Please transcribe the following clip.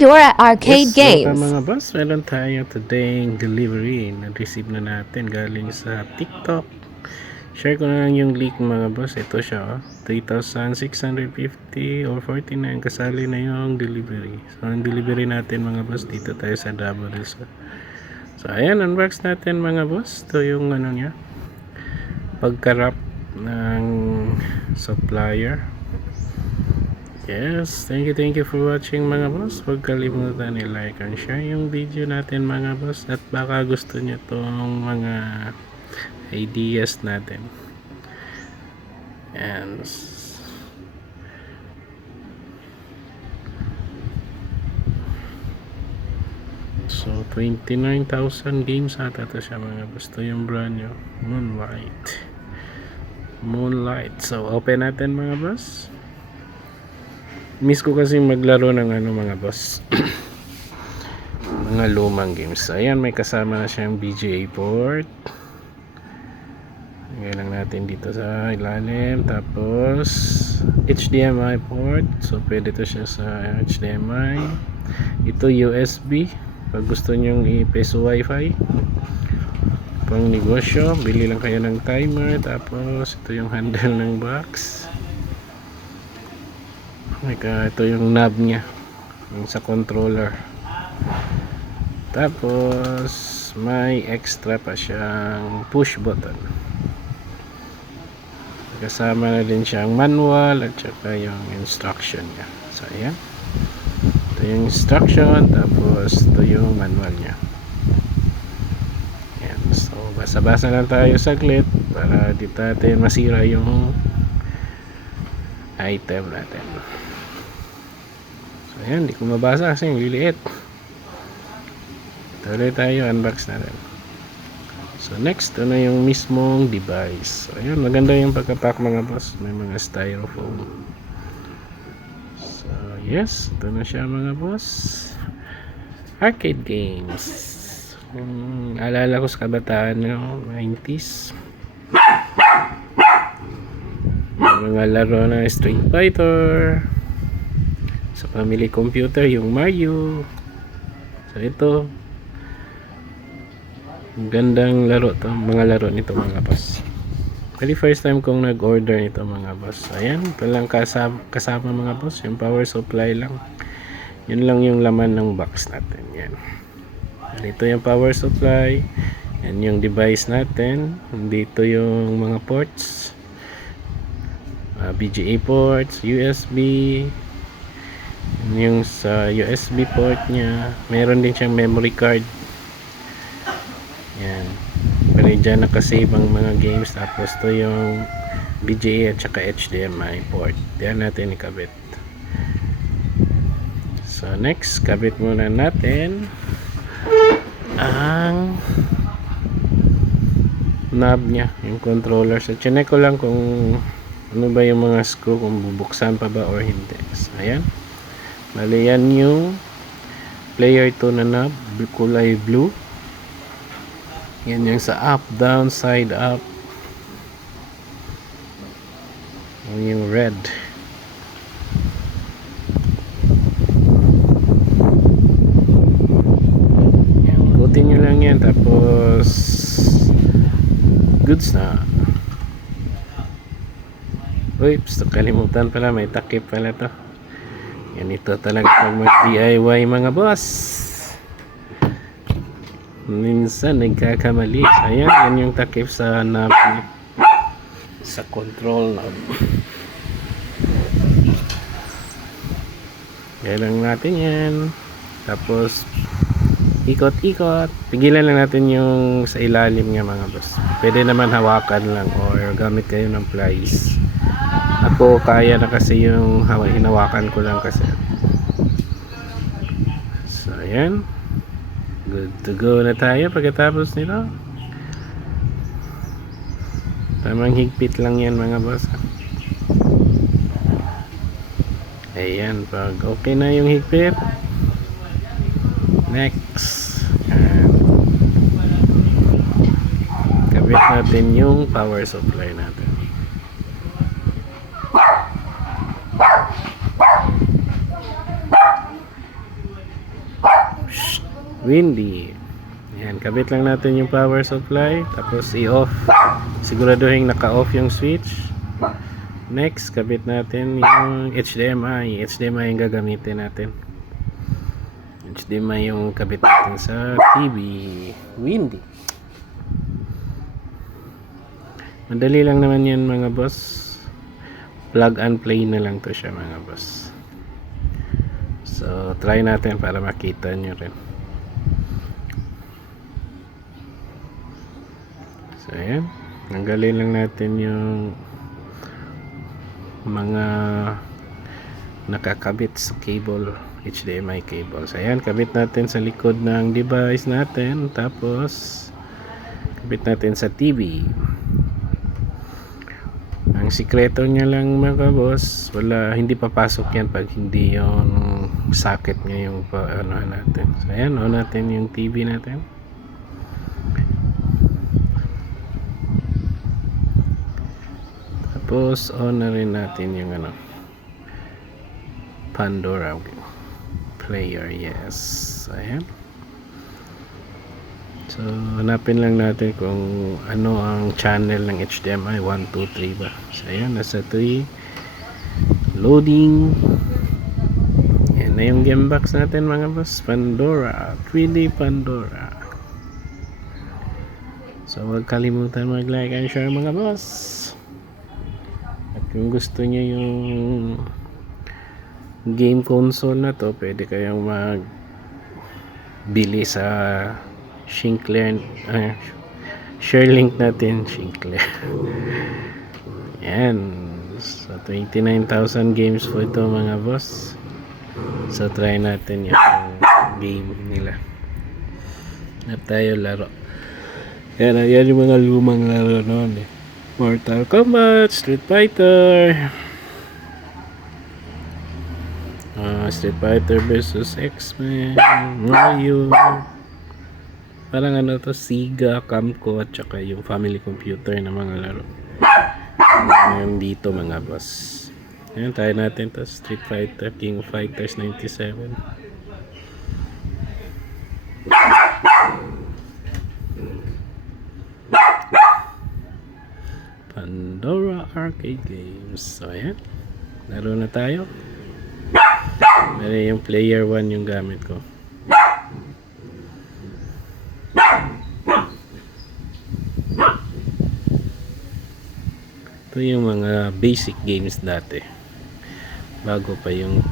Pandora Arcade Welcome Games. mga boss. Meron tayo today's delivery. Na-receive na natin galing sa TikTok. Share ko na lang yung link mga boss. Ito siya 3,650 or 49. Kasali na yung delivery. So ang delivery natin mga boss dito tayo sa Double Hills. So ayan, unbox natin mga boss. Ito yung ano niya, pagka-wrap ng supplier. Yes, thank you for watching mga boss. Huwag kalimutan i-like and share yung video natin mga boss. At baka gusto nyo tong mga ideas natin. And so 29,000 games ata to siya mga boss. Ito yung brand nyo, Moonlight. So open natin mga boss. Miss ko kasi maglaro ng ano mga boss mga lumang games. Ayan, may kasama na siyang BGA port. Lagay lang natin dito sa ilalim. Tapos HDMI port. So pwede to siya sa HDMI. Ito USB pag gusto nyong i-peso wifi pang negosyo. Bili lang kayo ng timer. Tapos ito yung handle ng box. Ito yung knob nya, yung sa controller. Tapos may extra pa siyang push button. Kasama na din siyang manual at saka yung instruction nya. So ayan, ito yung instruction, tapos ito yung manual nya. Ayan. So basa-basa lang tayo saglit para di natin masira yung item natin. Ayan, di ko mabasa kasi yung liliit. Tuloy tayo, unbox natin. So next, ito na yung mismong device. So ayan, maganda yung pagkapack mga boss. May mga styrofoam. So yes, ito na siya mga boss. Arcade games. Alala ko sa kabataan no, 90s. Mga laro na Street Fighter. Sa family computer yung Mario. So ito, gandang laro to, mga laro nito mga boss. Very first time kong nag-order nito mga boss. Ayan, ito lang kasama mga boss, yung power supply lang. Yun lang yung laman ng box natin. Yan. Ito yung power supply. Yan yung device natin. Dito yung mga ports. BGA ports, USB. Yung sa USB port nya, meron din siyang memory card. Yan, pero dyan nakasave ang mga games. Tapos to yung BGA at saka HDMI port. Diyan natin ikabit. So next, kabit muna natin ang knob nya, yung controller. So chinek ko lang kung ano ba yung mga screw, kung bubuksan pa ba or hindi. So ayan, bali yan yung player 2 na knob, kulay blue. Yan yung sa up, down, side up. Yan yung red. Yan, ikutin nyo lang yan. Tapos goods na. Oops, kalimutan pala, may takip pala to. Yan, ito talaga pag mag-DIY mga boss. Minsan nagkakamali. Ayan, yan yung takip sa knob, sa control knob. Gaya lang natin yan. Tapos ikot-ikot. Pigilan lang natin yung sa ilalim nga mga boss. Pwede naman hawakan lang or gamit kayo ng pliers. Ako kaya na kasi yung hinawakan ko lang kasi. So ayan, good to go na tayo pagkatapos nito. Tamang higpit lang yan mga boss. Ayan, pag okay na yung higpit, next, kabit natin yung power supply natin. Windy. Yan, kabit lang natin yung power supply, tapos i-off. Siguraduhin naka-off yung switch. Next, kabit natin yung HDMI. HDMI yung gagamitin natin. HDMI yung kabit natin sa TV. Windy. Madali lang naman yan mga boss. Plug and play na lang to siya mga boss. So, try natin para makita nyo rin. So, ayan. Tanggalin lang natin yung mga nakakabit sa cable, HDMI cable. So, ayan. Kabit natin sa likod ng device natin. Tapos, kabit natin sa TV. Ang sikreto niya lang mga boss, hindi papasok yan pag hindi yung socket niya yung ano natin. So, ayan. On natin yung TV natin. Tapos on na rin natin yung Pandora player. Yes, ayan. So hanapin lang natin kung ano ang channel ng HDMI. 1, 2, 3 ba. So ayan, nasa 3. Loading. Yan na yung game box natin mga boss. Pandora, 3D Pandora. So huwag kalimutan mag-like and share mga boss. At kung gusto niyo yung game console na to, pwede kayong magbili sa Shinkler, share link natin, Shinkler. Yan. So 29,000 games po ito mga boss. So try natin yung game nila na tayo laro. Yan yung mga lumang laro noon eh. Mortal Kombat, Street Fighter, Street Fighter versus X-Men, Mario. Parang to, Sega, Camco, at saka yung family computer na mga laro. Ngayon dito mga boss. Ayan, tayo natin to, Street Fighter, King of Fighters 97. Pandora Arcade Games. So ayan, laro na tayo. Pero yung player 1 yung gamit ko. Ito yung mga basic games dati, bago pa yung